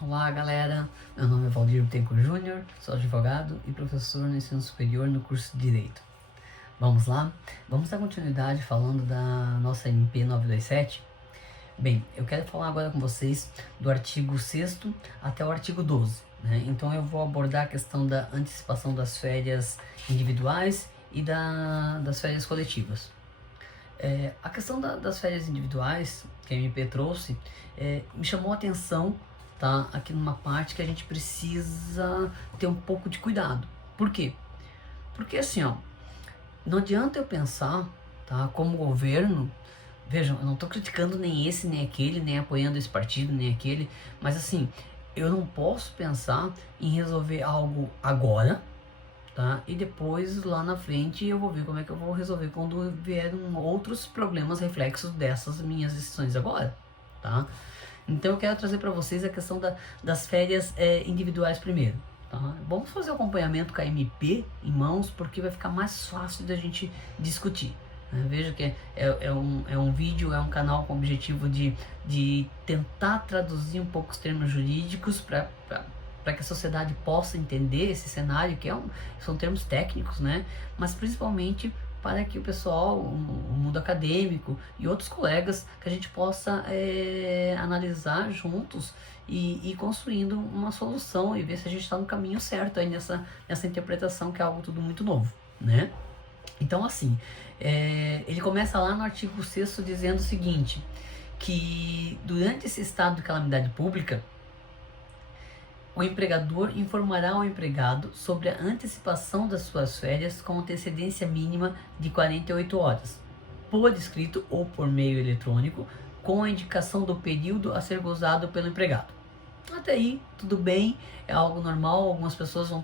Olá galera, meu nome é Valdir Bittencourt Júnior, sou advogado e professor no ensino superior no curso de Direito. Vamos lá? Vamos dar continuidade falando da nossa MP 927. Bem, eu quero falar agora com vocês do artigo 6º até o artigo 12, né? Então eu vou abordar a questão da antecipação das férias individuais e das férias coletivas. A questão das férias individuais que a MP trouxe me chamou a atenção, tá? Aqui numa parte que a gente precisa ter um pouco de cuidado. Por quê? Porque assim, ó, não adianta eu pensar, tá? Como governo, vejam, eu não estou criticando nem esse, nem aquele, nem apoiando esse partido, nem aquele, mas assim, eu não posso pensar em resolver algo agora, tá? E depois lá na frente eu vou ver como é que eu vou resolver quando vieram outros problemas reflexos dessas minhas decisões agora, tá? Então eu quero trazer para vocês a questão das férias individuais primeiro, tá? Vamos fazer o acompanhamento com a MP em mãos, porque vai ficar mais fácil da gente discutir, né? Veja que é um vídeo, é um canal com o objetivo de tentar traduzir um pouco os termos jurídicos para que a sociedade possa entender esse cenário, que são termos técnicos, né? Mas principalmente para que o pessoal, o mundo acadêmico e outros colegas, que a gente possa analisar juntos e ir construindo uma solução e ver se a gente está no caminho certo aí nessa interpretação, que é algo tudo muito novo, né? Então assim, ele começa lá no artigo 6º dizendo o seguinte, que durante esse estado de calamidade pública, o empregador informará ao empregado sobre a antecipação das suas férias com antecedência mínima de 48 horas, por escrito ou por meio eletrônico, com a indicação do período a ser gozado pelo empregado. Até aí, tudo bem, é algo normal. Algumas pessoas vão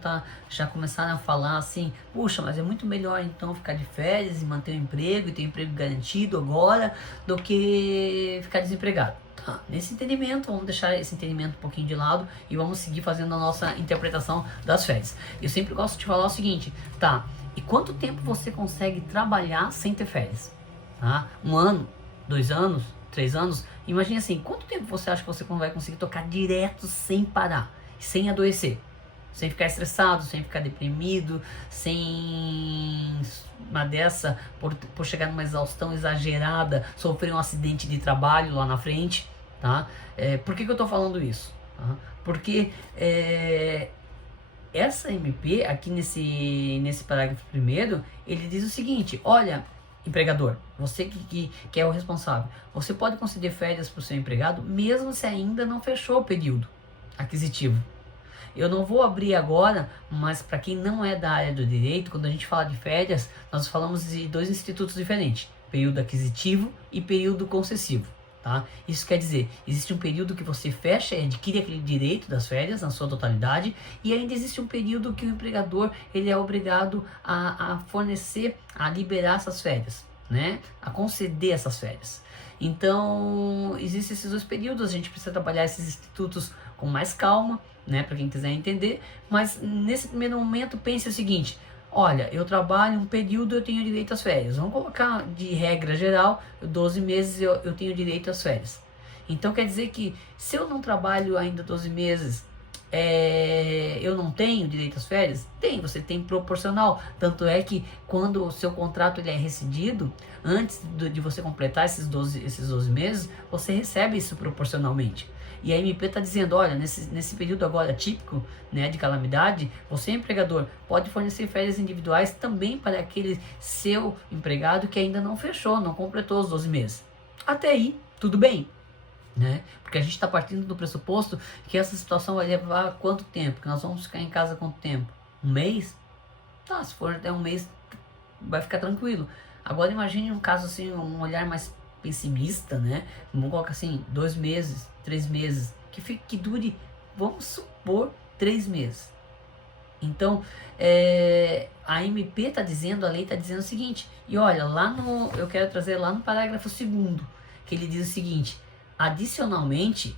já começaram a falar assim, puxa, mas é muito melhor então ficar de férias e manter o emprego e ter emprego garantido agora do que ficar desempregado. Tá, nesse entendimento, vamos deixar esse entendimento um pouquinho de lado e vamos seguir fazendo a nossa interpretação das férias. Eu sempre gosto de falar o seguinte, tá, e quanto tempo você consegue trabalhar sem ter férias? Tá? 1 ano, 2 anos, 3 anos? Imagine assim, quanto tempo você acha que você vai conseguir tocar direto sem parar, sem adoecer? Sem ficar estressado, sem ficar deprimido, sem uma dessa, por chegar numa exaustão exagerada, sofrer um acidente de trabalho lá na frente, tá? Por que eu tô falando isso? Tá? Porque essa MP, aqui nesse parágrafo primeiro, ele diz o seguinte, olha, empregador, você que é o responsável, você pode conceder férias para o seu empregado, mesmo se ainda não fechou o período aquisitivo. Eu não vou abrir agora, mas para quem não é da área do direito, quando a gente fala de férias, nós falamos de 2 institutos diferentes, período aquisitivo e período concessivo. Tá? Isso quer dizer, existe um período que você fecha e adquire aquele direito das férias na sua totalidade, e ainda existe um período que o empregador ele é obrigado a fornecer, a liberar essas férias, né? A conceder essas férias. Então, existem esses 2 períodos, a gente precisa trabalhar esses institutos com mais calma, né, para quem quiser entender, mas nesse primeiro momento pense o seguinte, olha, eu trabalho um período, eu tenho direito às férias, vamos colocar de regra geral, 12 meses eu tenho direito às férias. Então quer dizer que se eu não trabalho ainda 12 meses, eu não tenho direito às férias? Tem, você tem proporcional. Tanto é que quando o seu contrato ele é rescindido, antes de você completar esses 12 meses, você recebe isso proporcionalmente. E a MP está dizendo, olha, nesse período agora típico, né, de calamidade, você, empregador, pode fornecer férias individuais também para aquele seu empregado que ainda não fechou, não completou os 12 meses. Até aí, tudo bem, né? Porque a gente está partindo do pressuposto que essa situação vai levar quanto tempo? Que nós vamos ficar em casa quanto tempo? 1 mês? Tá, se for até 1 mês, vai ficar tranquilo. Agora imagine um caso assim, um olhar mais pessimista, né? Vamos colocar assim, 2 meses, 3 meses, que dure, vamos supor, 3 meses. Então, a MP está dizendo, a lei está dizendo o seguinte, e olha, eu quero trazer lá no parágrafo 2º, que ele diz o seguinte, adicionalmente,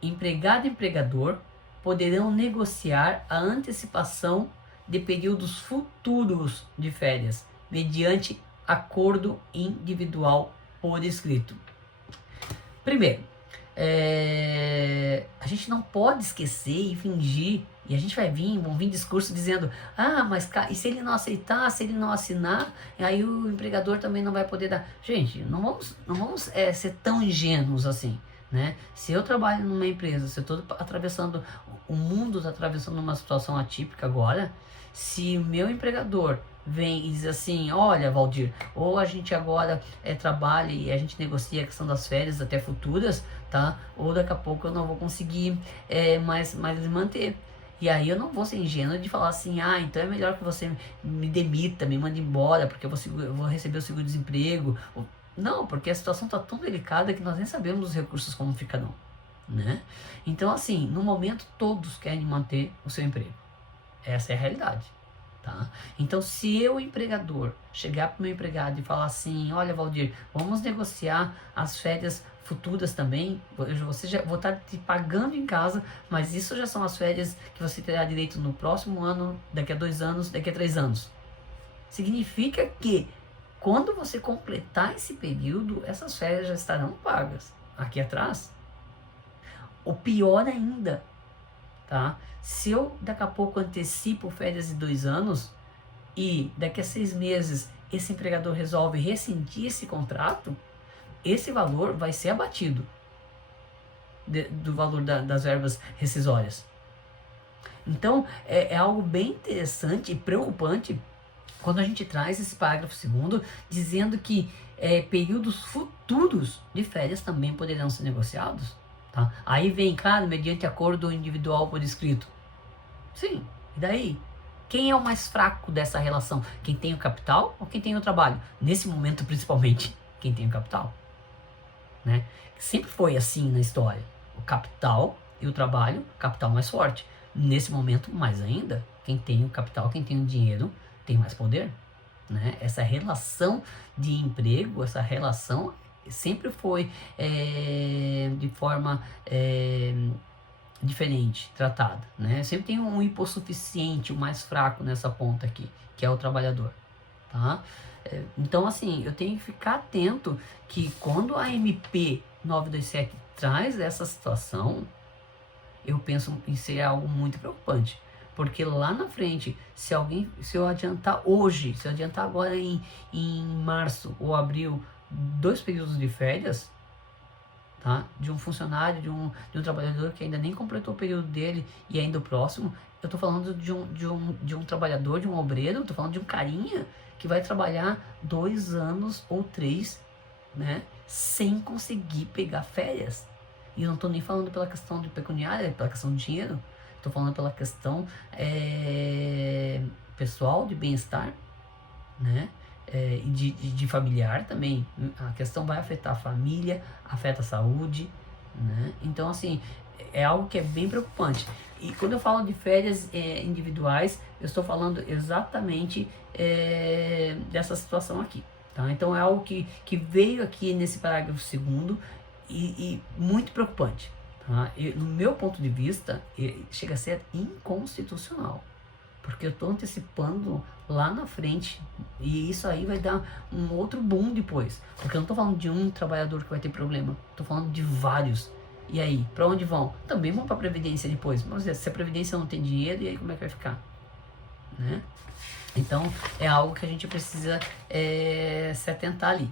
empregado e empregador poderão negociar a antecipação de períodos futuros de férias, mediante acordo individual por escrito. Primeiro, a gente não pode esquecer e fingir, e a gente vão vir discurso dizendo, mas e se ele não aceitar, se ele não assinar, aí o empregador também não vai poder dar. Gente, não vamos ser tão ingênuos assim, né? Se eu trabalho numa empresa, se eu estou atravessando, o mundo está atravessando uma situação atípica agora, se o meu empregador vem e diz assim, olha, Valdir, ou a gente agora trabalha e a gente negocia a questão das férias até futuras, tá? Ou daqui a pouco eu não vou conseguir mais manter. E aí eu não vou ser ingênuo de falar assim, então é melhor que você me demita, me mande embora, porque eu vou receber o seguro-desemprego. Não, porque a situação está tão delicada que nós nem sabemos os recursos como ficarão, né? Então assim, no momento todos querem manter o seu emprego. Essa é a realidade. Tá? Então, se eu, empregador, chegar para o meu empregado e falar assim, olha, Valdir, vamos negociar as férias futuras também, você já vou estar te pagando em casa, mas isso já são as férias que você terá direito no próximo ano, daqui a 2 anos, daqui a 3 anos. Significa que quando você completar esse período, essas férias já estarão pagas. Aqui atrás, o pior ainda, tá? Se eu daqui a pouco antecipo férias de 2 anos e daqui a 6 meses esse empregador resolve rescindir esse contrato, esse valor vai ser abatido do valor das verbas rescisórias. Então é algo bem interessante e preocupante quando a gente traz esse parágrafo 2º dizendo que períodos futuros de férias também poderão ser negociados. Tá? Aí vem, claro, mediante acordo individual por escrito. Sim, e daí? Quem é o mais fraco dessa relação? Quem tem o capital ou quem tem o trabalho? Nesse momento, principalmente, quem tem o capital. Né? Sempre foi assim na história. O capital e o trabalho, capital mais forte. Nesse momento, mais ainda, quem tem o capital, quem tem o dinheiro, tem mais poder. Né? Essa relação de emprego, essa relação sempre foi de forma diferente tratada, né? Sempre tem um hipossuficiente, o mais fraco nessa ponta aqui, que é o trabalhador, tá? Então, assim, eu tenho que ficar atento que quando a MP 927 traz essa situação, eu penso em ser algo muito preocupante. Porque lá na frente, se eu adiantar hoje, se eu adiantar agora em março ou abril, 2 períodos de férias, tá? De um funcionário, de um trabalhador que ainda nem completou o período dele e ainda o próximo, eu estou falando de um trabalhador, de um obreiro, estou falando de um carinha que vai trabalhar 2 anos ou 3, né? Sem conseguir pegar férias. E eu não estou nem falando pela questão de pecuniária, pela questão de dinheiro. Estou falando pela questão pessoal, de bem-estar, né? E de familiar também. A questão vai afetar a família, afeta a saúde, né? Então, assim, é algo que é bem preocupante. E quando eu falo de férias individuais, eu estou falando exatamente dessa situação aqui. Tá? Então, é algo que veio aqui nesse parágrafo 2º e muito preocupante. Tá? E, no meu ponto de vista, chega a ser inconstitucional. Porque eu estou antecipando lá na frente. E isso aí vai dar um outro boom depois. Porque eu não estou falando de um trabalhador que vai ter problema. Estou falando de vários. E aí, para onde vão? Também vão para a Previdência depois. Mas se a Previdência não tem dinheiro, e aí como é que vai ficar? Né? Então, é algo que a gente precisa se atentar ali.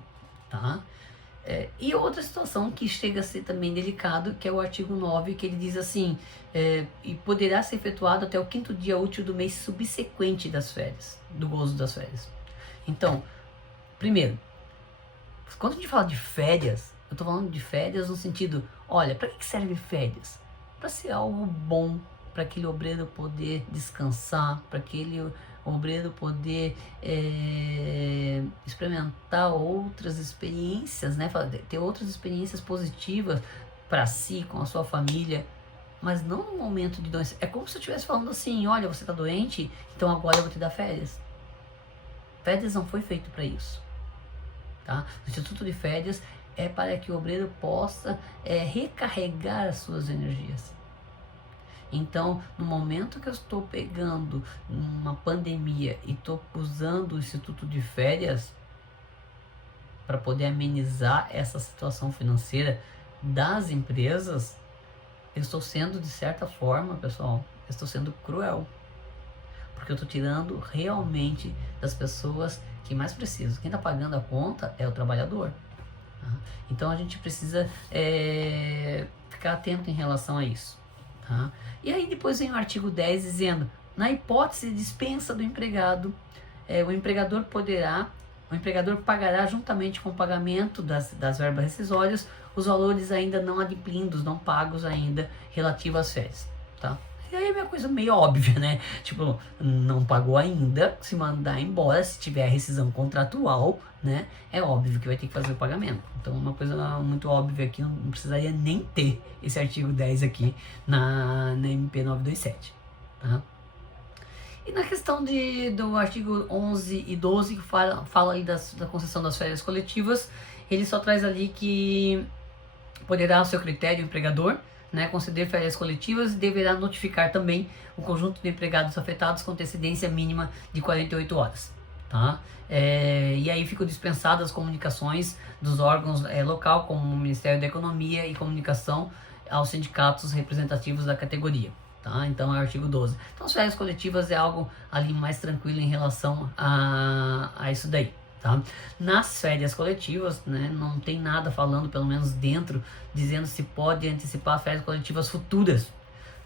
Tá? E outra situação que chega a ser também delicado, que é o artigo 9, que ele diz assim, e poderá ser efetuado até o 5º dia útil do mês subsequente das férias, do gozo das férias. Então, primeiro, quando a gente fala de férias, eu estou falando de férias no sentido, olha, para que serve férias? Para ser algo bom, para aquele obreiro poder descansar, para aquele obreiro poder experimentar outras experiências, né? Ter outras experiências positivas para si, com a sua família, mas não no momento de doença. É como se eu estivesse falando assim, olha, você está doente, então agora eu vou te dar férias. Férias não foi feito para isso. Tá? O Instituto de Férias é para que o obreiro possa recarregar as suas energias. Então, no momento que eu estou pegando uma pandemia e estou usando o Instituto de Férias para poder amenizar essa situação financeira, das empresas, eu estou sendo, de certa forma, pessoal, eu estou sendo cruel. Porque eu estou tirando realmente das pessoas que mais precisam. Quem está pagando a conta é o trabalhador. Tá? Então a gente precisa ficar atento em relação a isso. Tá? E aí depois vem o artigo 10 dizendo, na hipótese de dispensa do empregado, o empregador pagará juntamente com o pagamento das verbas rescisórias os valores ainda não adimplidos, não pagos ainda, relativos às férias. Tá? E aí é uma coisa meio óbvia, né? Tipo, não pagou ainda, se mandar embora, se tiver rescisão contratual, né? É óbvio que vai ter que fazer o pagamento. Então, uma coisa muito óbvia aqui, não precisaria nem ter esse artigo 10 aqui na MP 927, tá? E na questão do artigo 11 e 12, que fala aí da concessão das férias coletivas, ele só traz ali que poderá, ao seu critério, o empregador, né, conceder férias coletivas e deverá notificar também o conjunto de empregados afetados com antecedência mínima de 48 horas. Tá? E aí ficam dispensadas as comunicações dos órgãos local, como o Ministério da Economia e Comunicação, aos sindicatos representativos da categoria. Tá? Então é o artigo 12. Então as férias coletivas é algo ali mais tranquilo em relação a isso daí. Tá? Nas férias coletivas, né, não tem nada falando, pelo menos dentro, dizendo se pode antecipar férias coletivas futuras,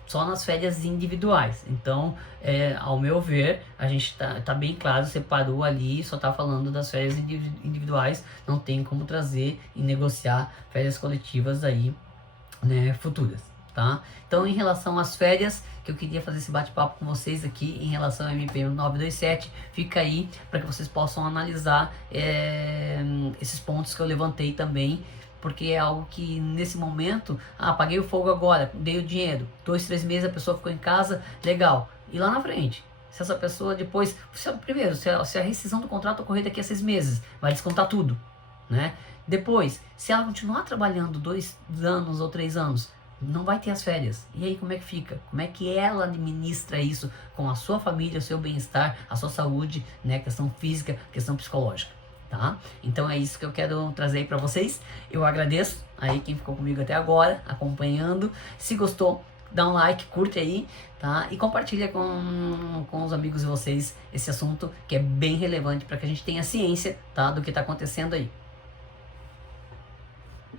só nas férias individuais. Então, ao meu ver, a gente tá bem claro, separou ali, só tá falando das férias individuais, não tem como trazer e negociar férias coletivas aí, né, futuras. Tá? Então, em relação às férias, que eu queria fazer esse bate-papo com vocês aqui em relação ao MP 927, fica aí para que vocês possam analisar esses pontos que eu levantei também, porque é algo que nesse momento, paguei o fogo agora, dei o dinheiro, 2, 3 meses a pessoa ficou em casa, legal, e lá na frente, se essa pessoa depois, primeiro, se a rescisão do contrato ocorrer daqui a 6 meses, vai descontar tudo, né? Depois, se ela continuar trabalhando 2 anos ou 3 anos, não vai ter as férias. E aí como é que fica? Como é que ela administra isso com a sua família, o seu bem-estar, a sua saúde, né? Questão física, questão psicológica, tá? Então é isso que eu quero trazer aí pra vocês. Eu agradeço aí quem ficou comigo até agora, acompanhando. Se gostou, dá um like, curte aí, tá? E compartilha com os amigos de vocês esse assunto que é bem relevante para que a gente tenha ciência, tá? Do que tá acontecendo aí.